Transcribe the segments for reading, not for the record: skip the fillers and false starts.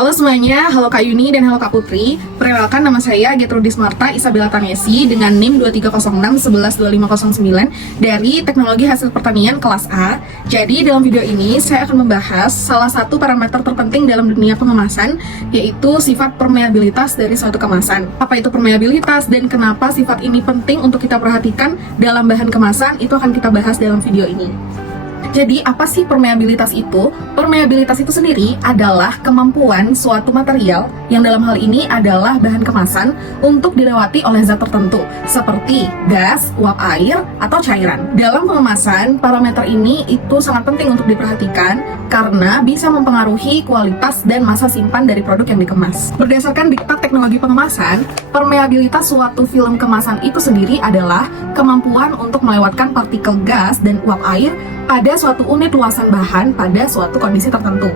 Halo semuanya, halo Kak Yuni dan halo Kak Putri. Perkenalkan, nama saya Gertrudis Marta Isabella Tanesi dengan NIM 2306112509 dari Teknologi Hasil Pertanian kelas A. Jadi dalam video ini saya akan membahas salah satu parameter terpenting dalam dunia pengemasan, yaitu sifat permeabilitas dari suatu kemasan. Apa itu permeabilitas dan kenapa sifat ini penting untuk kita perhatikan dalam bahan kemasan, itu akan kita bahas dalam video ini. Jadi, apa sih permeabilitas itu? Permeabilitas itu sendiri adalah kemampuan suatu material yang dalam hal ini adalah bahan kemasan untuk dilewati oleh zat tertentu, seperti gas, uap air, atau cairan. Dalam pengemasan, parameter ini itu sangat penting untuk diperhatikan karena bisa mempengaruhi kualitas dan masa simpan dari produk yang dikemas. Berdasarkan diktat teknologi pengemasan, permeabilitas suatu film kemasan itu sendiri adalah kemampuan untuk melewatkan partikel gas dan uap air pada suatu unit luasan bahan pada suatu kondisi tertentu.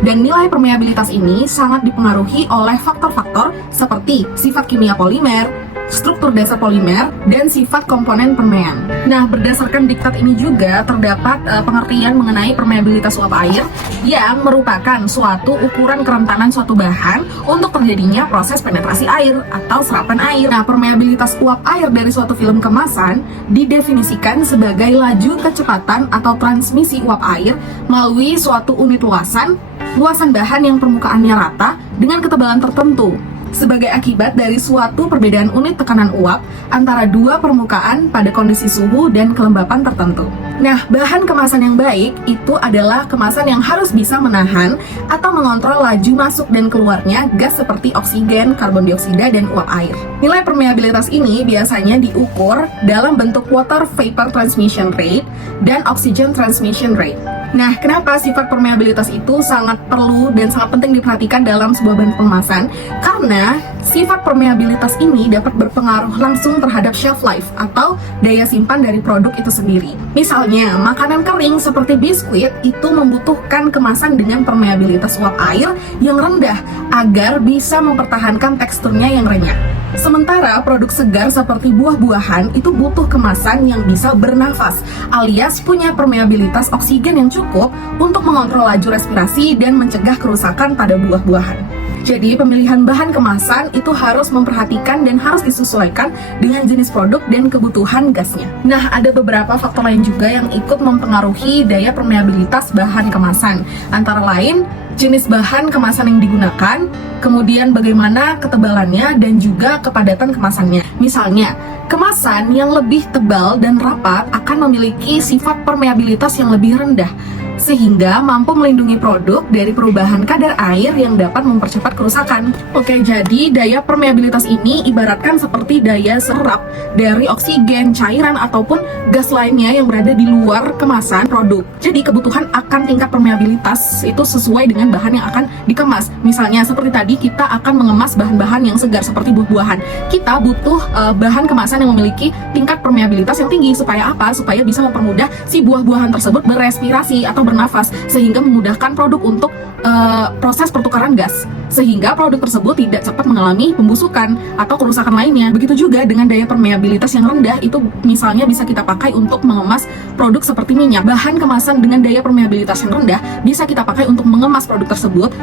Dan nilai permeabilitas ini sangat dipengaruhi oleh faktor-faktor seperti sifat kimia polimer, struktur dasar polimer, dan sifat komponen permean. Nah, berdasarkan diktat ini juga terdapat pengertian mengenai permeabilitas uap air yang merupakan suatu ukuran kerentanan suatu bahan untuk terjadinya proses penetrasi air atau serapan air. Nah, permeabilitas uap air dari suatu film kemasan didefinisikan sebagai laju kecepatan atau transmisi uap air melalui suatu unit luasan bahan yang permukaannya rata dengan ketebalan tertentu sebagai akibat dari suatu perbedaan unit tekanan uap antara dua permukaan pada kondisi suhu dan kelembapan tertentu. Nah, bahan kemasan yang baik itu adalah kemasan yang harus bisa menahan atau mengontrol laju masuk dan keluarnya gas seperti oksigen, karbon dioksida, dan uap air. Nilai permeabilitas ini biasanya diukur dalam bentuk water vapor transmission rate dan oxygen transmission rate. Nah, kenapa sifat permeabilitas itu sangat perlu dan sangat penting diperhatikan dalam sebuah bahan pengemasan? Karena sifat permeabilitas ini dapat berpengaruh langsung terhadap shelf life atau daya simpan dari produk itu sendiri. Misalnya, makanan kering seperti biskuit itu membutuhkan kemasan dengan permeabilitas uap air yang rendah agar bisa mempertahankan teksturnya yang renyah. Sementara produk segar seperti buah-buahan itu butuh kemasan yang bisa bernafas, alias punya permeabilitas oksigen yang cukup untuk mengontrol laju respirasi dan mencegah kerusakan pada buah-buahan. Jadi pemilihan bahan kemasan itu harus memperhatikan dan harus disesuaikan dengan jenis produk dan kebutuhan gasnya. Nah, ada beberapa faktor lain juga yang ikut mempengaruhi daya permeabilitas bahan kemasan. Antara lain, jenis bahan kemasan yang digunakan, kemudian bagaimana ketebalannya, dan juga kepadatan kemasannya. Misalnya, kemasan yang lebih tebal dan rapat akan memiliki sifat permeabilitas yang lebih rendah, sehingga mampu melindungi produk dari perubahan kadar air yang dapat mempercepat kerusakan. Oke, jadi daya permeabilitas ini ibaratkan seperti daya serap dari oksigen, cairan, ataupun gas lainnya yang berada di luar kemasan produk. Jadi kebutuhan akan tingkat permeabilitas itu sesuai dengan bahan yang akan dikemas. Misalnya seperti tadi kita akan mengemas bahan-bahan yang segar seperti buah-buahan. Kita butuh bahan kemasan yang memiliki tingkat permeabilitas yang tinggi. Supaya apa? Supaya bisa mempermudah si buah-buahan tersebut berrespirasi atau bernafas, sehingga memudahkan produk untuk proses pertukaran gas, sehingga produk tersebut tidak cepat mengalami pembusukan atau kerusakan lainnya. Begitu juga dengan daya permeabilitas yang rendah, itu misalnya bisa kita pakai untuk mengemas produk seperti minyak. Bahan kemasan dengan daya permeabilitas yang rendah bisa kita pakai untuk mengemas produk tersebut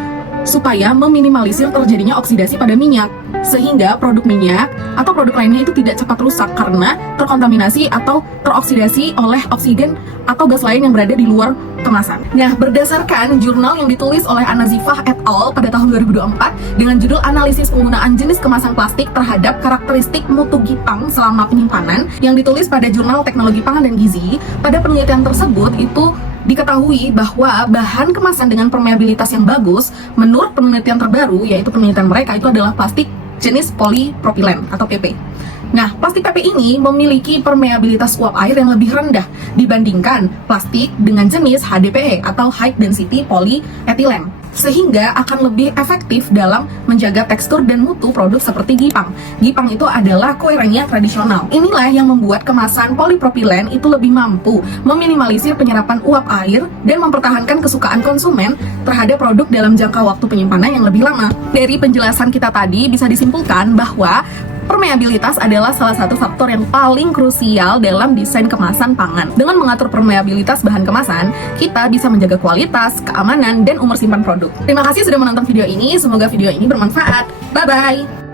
supaya meminimalisir terjadinya oksidasi pada minyak, sehingga produk minyak atau produk lainnya itu tidak cepat rusak karena terkontaminasi atau teroksidasi oleh oksigen atau gas lain yang berada di luar kemasan. Nah, berdasarkan jurnal yang ditulis oleh Anazifah et al. Pada tahun 2024 dengan judul Analisis Penggunaan Jenis Kemasan Plastik Terhadap Karakteristik Mutu Gipang Selama Penyimpanan, yang ditulis pada Jurnal Teknologi Pangan dan Gizi, pada penelitian tersebut itu diketahui bahwa bahan kemasan dengan permeabilitas yang bagus, menurut penelitian terbaru, yaitu penelitian mereka, itu adalah plastik jenis polipropilen atau PP. Nah, plastik PP ini memiliki permeabilitas uap air yang lebih rendah dibandingkan plastik dengan jenis HDPE atau High Density Polyethylene, sehingga akan lebih efektif dalam menjaga tekstur dan mutu produk seperti gipang. Gipang itu adalah kue renyah tradisional. Inilah yang membuat kemasan polipropilen itu lebih mampu meminimalisir penyerapan uap air dan mempertahankan kesukaan konsumen terhadap produk dalam jangka waktu penyimpanan yang lebih lama. Dari penjelasan kita tadi bisa disimpulkan bahwa Permeabilitas adalah salah satu faktor yang paling krusial dalam desain kemasan pangan. Dengan mengatur permeabilitas bahan kemasan, kita bisa menjaga kualitas, keamanan, dan umur simpan produk. Terima kasih sudah menonton video ini, semoga video ini bermanfaat. Bye-bye!